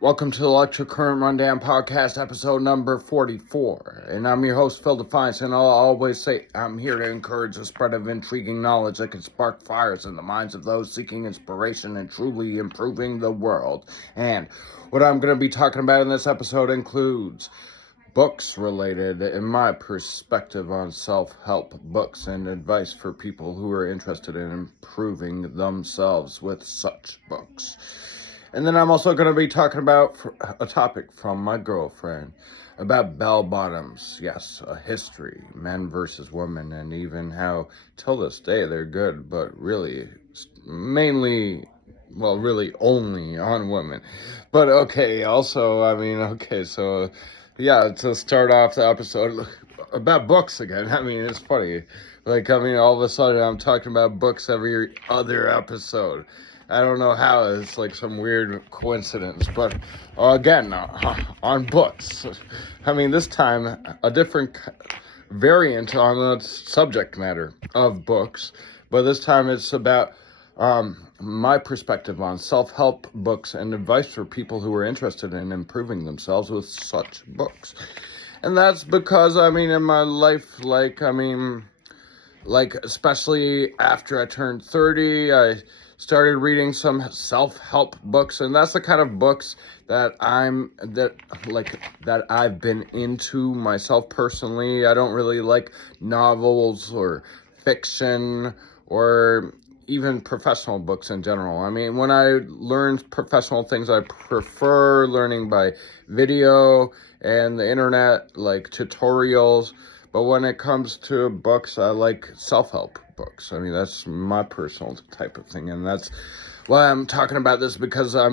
Welcome to the Electric Current Rundown Podcast, episode number 44. And I'm your host, Phil Defiance, and I'll always say I'm here to encourage the spread of intriguing knowledge that can spark fires in the minds of those seeking inspiration and truly improving the world. And what I'm going to be talking about in this episode includes books related in my perspective on self-help books and advice for people who are interested in improving themselves with such books. And then I'm also going to be talking about a topic from my girlfriend about bell bottoms. Yes, a history, men versus women, and even how till this day they're good, but really mainly, well, really only on women. But okay, also, so yeah, to start off the episode about books again. It's funny. All of a sudden I'm talking about books every other episode. I don't know how, it's like some weird coincidence, but again, on books. This time, a different variant on the subject matter of books, but this time it's about my perspective on self-help books and advice for people who are interested in improving themselves with such books. And that's because, in my life, especially after I turned 30, I started reading some self-help books, and that's the kind of books that I've been into myself personally. I don't really like novels or fiction or even professional books in general. When I learn professional things, I prefer learning by video and the internet, like tutorials. But when it comes to books, I like self-help books. That's my personal type of thing, and that's why I'm talking about this, because I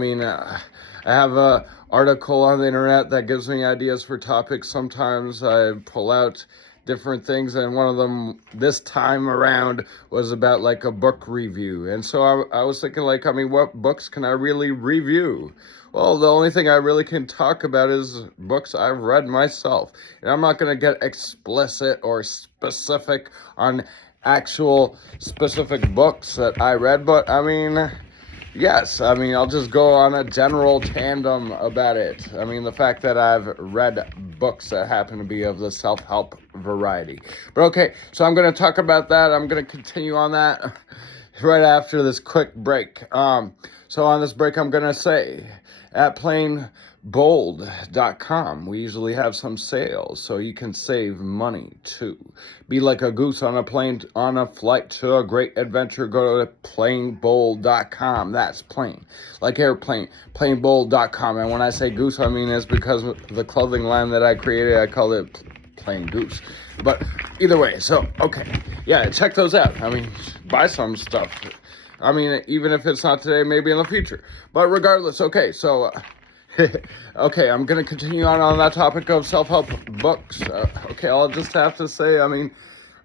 have a article on the internet that gives me ideas for topics. Sometimes I pull out different things, and one of them this time around was about like a book review. And so I was thinking, what books can I really review? Well, the only thing I really can talk about is books I've read myself. And I'm not going to get explicit or specific on actual specific books that I read, but yes, I'll just go on a general tandem about it. The fact that I've read books that happen to be of the self-help variety. But okay, so I'm going to talk about that. I'm going to continue on that right after this quick break. So on this break, I'm going to say at planebold.com, we usually have some sales, so you can save money too. Be like a goose on a plane, on a flight to a great adventure. Go to planebold.com. That's plane, like airplane, planebold.com. And when I say goose, it's because the clothing line that I created, I call it Plain Goose. But either way, so okay, yeah, check those out. Buy some stuff. Even if it's not today, maybe in the future. But regardless, okay, so, okay, I'm going to continue on that topic of self-help books. Okay, I'll just have to say,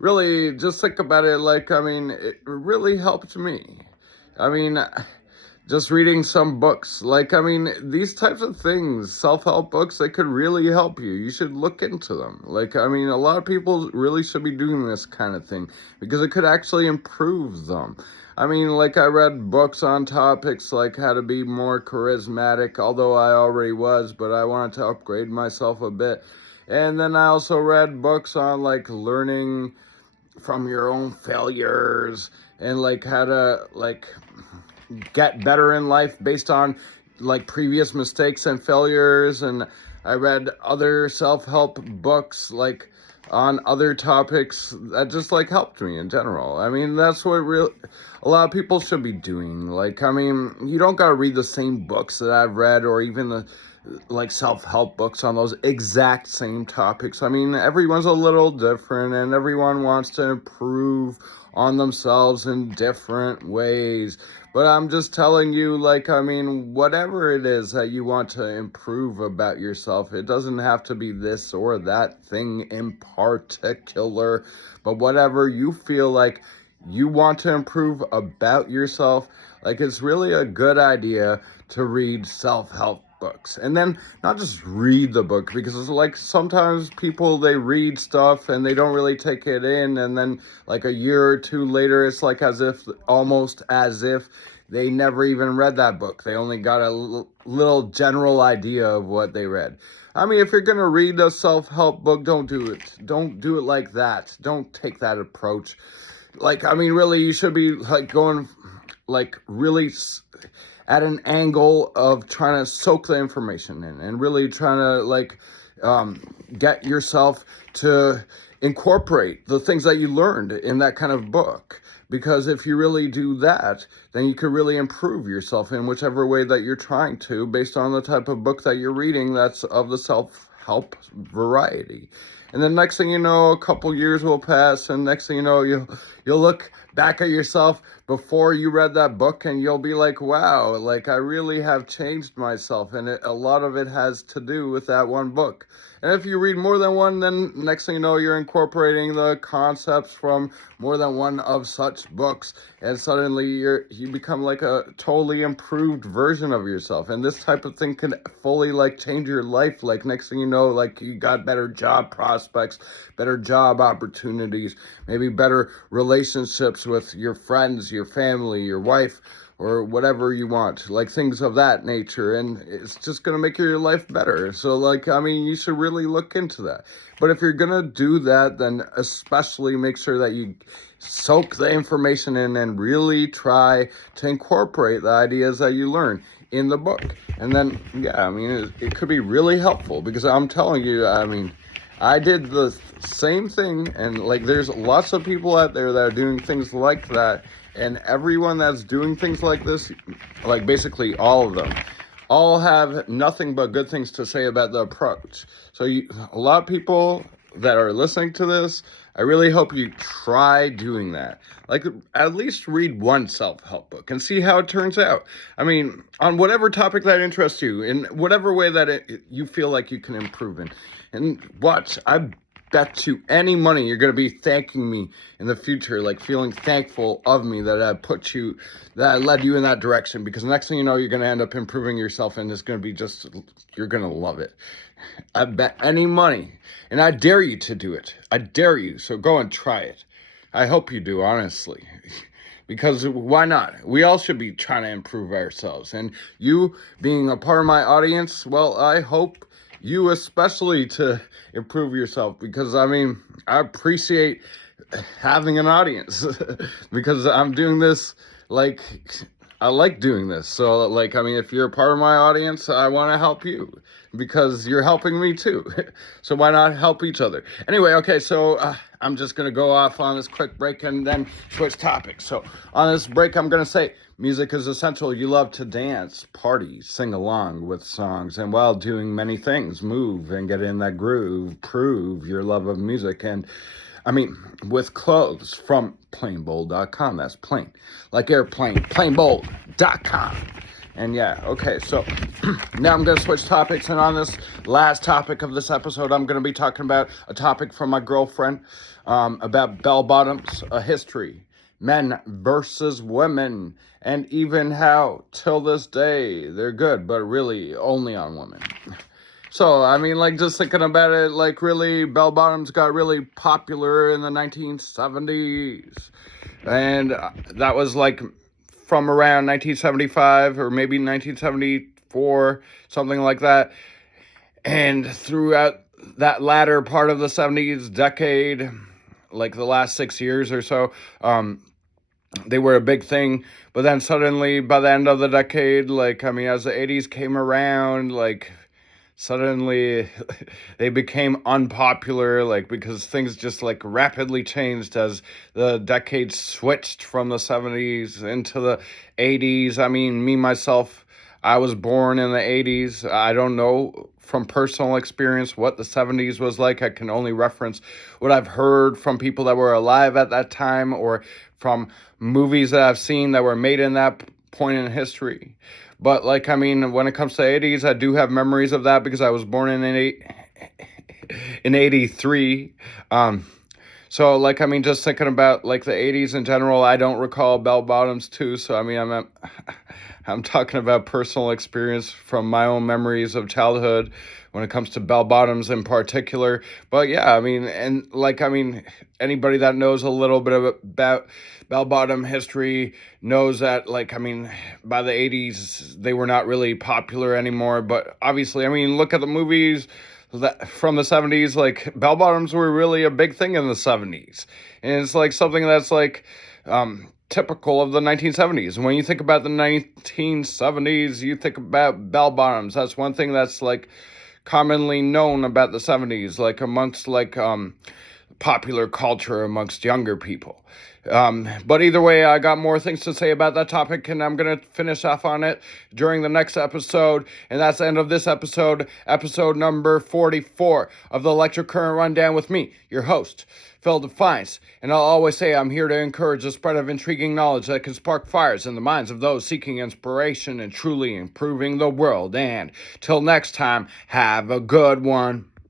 really, just think about it, it really helped me. Just reading some books, these types of things, self-help books, they could really help you. You should look into them. A lot of people really should be doing this kind of thing because it could actually improve them. I read books on topics like how to be more charismatic, although I already was, but I wanted to upgrade myself a bit. And then I also read books on, learning from your own failures and, how to, get better in life based on, previous mistakes and failures. And I read other self-help books, on other topics that just helped me in general. That's what a lot of people should be doing. You don't gotta read the same books that I've read, or even the self-help books on those exact same topics. Everyone's a little different, and everyone wants to improve on themselves in different ways. But I'm just telling you, whatever it is that you want to improve about yourself, it doesn't have to be this or that thing in particular, but whatever you feel like you want to improve about yourself, it's really a good idea to read self-help books. And then not just read the book, because it's sometimes people, they read stuff and they don't really take it in, and then a year or two later, it's almost as if they never even read that book. They only got a little general idea of what they read. I mean, if you're going to read a self-help book, don't do it. Don't do it like that. Don't take that approach. Like, I mean, really, you should be like going like really at an angle of trying to soak the information in and really trying to like get yourself to incorporate the things that you learned in that kind of book. Because if you really do that, then you could really improve yourself in whichever way that you're trying to, based on the type of book that you're reading that's of the self-help variety. And then next thing you know, a couple years will pass, and next thing you know, you'll look back at yourself before you read that book, and you'll be like, wow, like I really have changed myself, and a lot of it has to do with that one book. And if you read more than one, then next thing you know, you're incorporating the concepts from more than one of such books, and suddenly you become like a totally improved version of yourself. And this type of thing can fully like change your life. Like next thing you know, like you got better job prospects, better job opportunities, maybe better relationships with your friends, your family, your wife, or whatever you want, like things of that nature, and it's just going to make your life better. So like, I mean, you should really look into that. But if you're going to do that, then especially make sure that you soak the information in and really try to incorporate the ideas that you learn in the book. And then, yeah, I mean, it could be really helpful, because I'm telling you, I mean, I did the same thing, and like there's lots of people out there that are doing things like that, and everyone that's doing things like this, like basically all of them, all have nothing but good things to say about the approach. So a lot of people that are listening to this, I really hope you try doing that. Like, at least read one self-help book and see how it turns out. I mean, on whatever topic that interests you, in whatever way that you feel like you can improve in. And watch, I bet you any money you're going to be thanking me in the future, like feeling thankful of me that I led you in that direction, because next thing you know, you're going to end up improving yourself, and it's going to be just, you're going to love it. I bet any money, and I dare you to do it. I dare you, so go and try it. I hope you do, honestly. Because why not? We all should be trying to improve ourselves, and you being a part of my audience, well, I hope you especially to improve yourself, because I mean, I appreciate having an audience because I'm doing this, like, I like doing this. So like, I mean, if you're a part of my audience, I want to help you because you're helping me too. So why not help each other? Anyway, okay, so I'm just going to go off on this quick break and then switch topics. So on this break, I'm going to say music is essential. You love to dance, party, sing along with songs, and while doing many things, move and get in that groove, prove your love of music. And I mean, with clothes from planebold.com. That's plain, like airplane, planebold.com. And yeah, okay, so now I'm going to switch topics, and on this last topic of this episode, I'm going to be talking about a topic from my girlfriend about bell bottoms, a history, men versus women, and even how, till this day, they're good, but really only on women. So, I mean, like, just thinking about it, like, really, bell bottoms got really popular in the 1970s, and that was, like, from around 1975 or maybe 1974, something like that. And throughout that latter part of the 70s decade, like the last 6 years or so, they were a big thing. But then suddenly, by the end of the decade, like, I mean, as the 80s came around, like, suddenly they became unpopular, like, because things just like rapidly changed as the decades switched from the 70s into the 80s. I mean, me, myself, I was born in the 80s. I don't know from personal experience what the 70s was like. I can only reference what I've heard from people that were alive at that time, or from movies that I've seen that were made in that point in history. But, like, I mean, when it comes to 80s, I do have memories of that because I was born in 83. So, like, I mean, just thinking about, like, the 80s in general, I don't recall bell bottoms too. So, I mean, I'm talking about personal experience from my own memories of childhood when it comes to bell bottoms in particular. But yeah, I mean, and like, I mean, anybody that knows a little bit about bell bottom history knows that, like, I mean, by the 80s, they were not really popular anymore. But obviously, I mean, look at the movies that from the 70s, like, bell bottoms were really a big thing in the 70s. And it's like something that's like, typical of the 1970s. When you think about the 1970s, you think about bell bottoms. That's one thing that's like commonly known about the 70s, like amongst like popular culture amongst younger people. But either way, I got more things to say about that topic, and I'm going to finish off on it during the next episode. And that's the end of this episode, episode number 44 of the Electric Current Rundown with me, your host, Phil Defiance. And I'll always say I'm here to encourage the spread of intriguing knowledge that can spark fires in the minds of those seeking inspiration and truly improving the world. And till next time, have a good one.